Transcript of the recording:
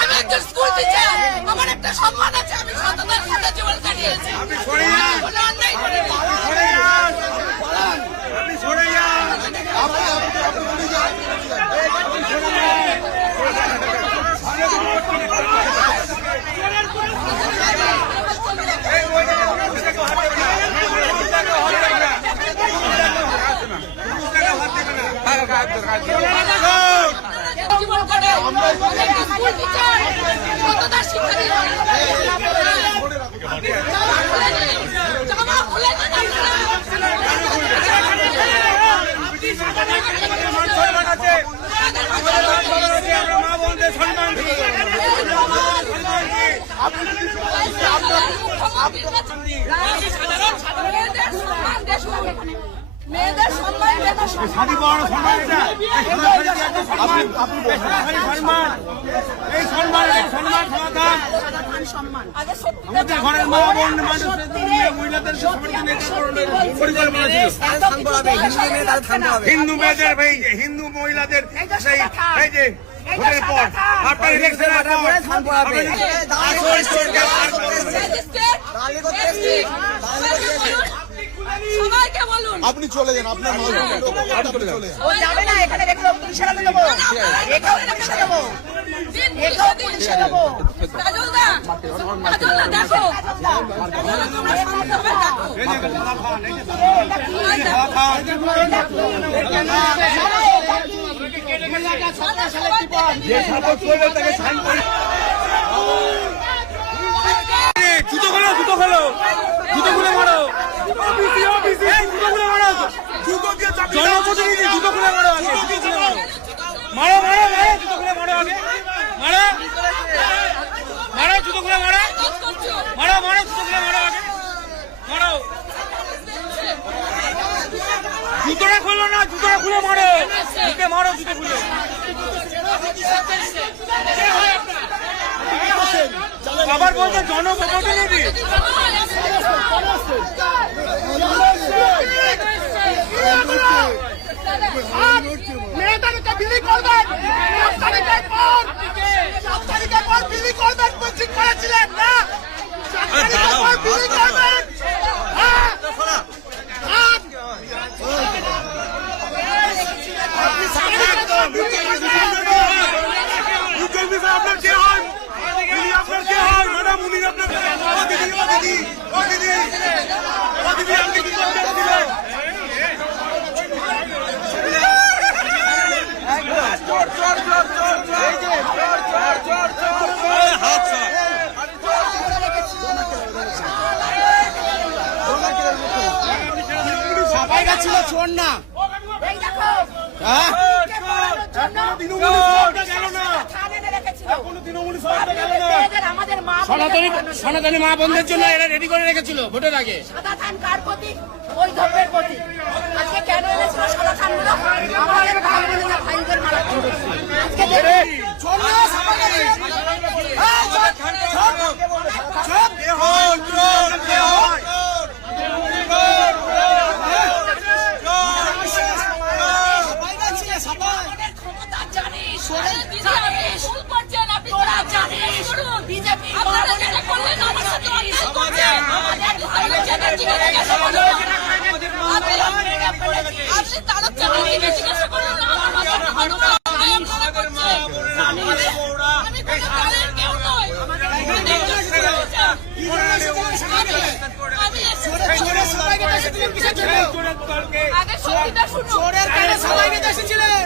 আমি একজন school teacher, আমার একটা সম্মান আছে, আমি সততার সাথে জীবন কাটিয়েছি। মেয়েদের সম্মান, এই সম্মান সমাধান আমাদের ঘরের মা বোন মহিলাদের হিন্দু মেয়েদের হিন্দু মহিলাদের সেই এই যে ভোটের পর আপনার ইলেকশনের আপনি চলে যান, আপনার যাবে না, এখানে দেখো পুলিশেরা দেবো, এটাও পুলিশে দেবো, এটাও পুলিশে দেবো। কাজলদা দেখো, জুতো খেলো, জুতো খেলো, জুতো খুলে মারো, জনপ্রতিনিধি জুতো খুলে মারো, মারো মারো মারো, জুতো খুলে মারো, আগে মারো মারো, জুতো খুলে মারো, মারো মারো, জুতো খুলে মারো, আগে মারো, জুতোটা খোলো না, জুতোটা খুলে মারো, মুখে মারো, জুতো খুলে। আবার বলছে জনপ্রতিনিধি, মেয়েদেরকে বিলি করবেন, 7 তারিখের পর বিলি করবেন, কোচিং করেছিলেন না, 7 তারিখের পর বিলি করবেন। আপনার কে হয়, আপনার কে হয় ম্যাডাম, উনি আপনার দিদি আপনি কি করতে দিলেন? ছিল চোর না, সনাতনী মা বোনদের জন্য এরা রেডি করে রেখেছিল ভোটের আগে। সাদা ধান কার প্রতীক? ওই ধর্মের প্রতীক। আজকে কেন এনেছিল সাদা ধানগুলো? আমাদের ভাই বোনেরা ভাইদের মারা আজকে চোরের কাছে সবাইকে এসেছিলেন।